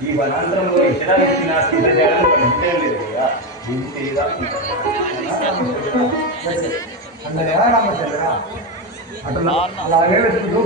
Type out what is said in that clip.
ఈ పోయి శిలానికి నాశనం చేయాలని ఒక లేదు అయ్యా దీనికి ఇది రామచంద్ర అట్లా అలాగే వెతుకుతూ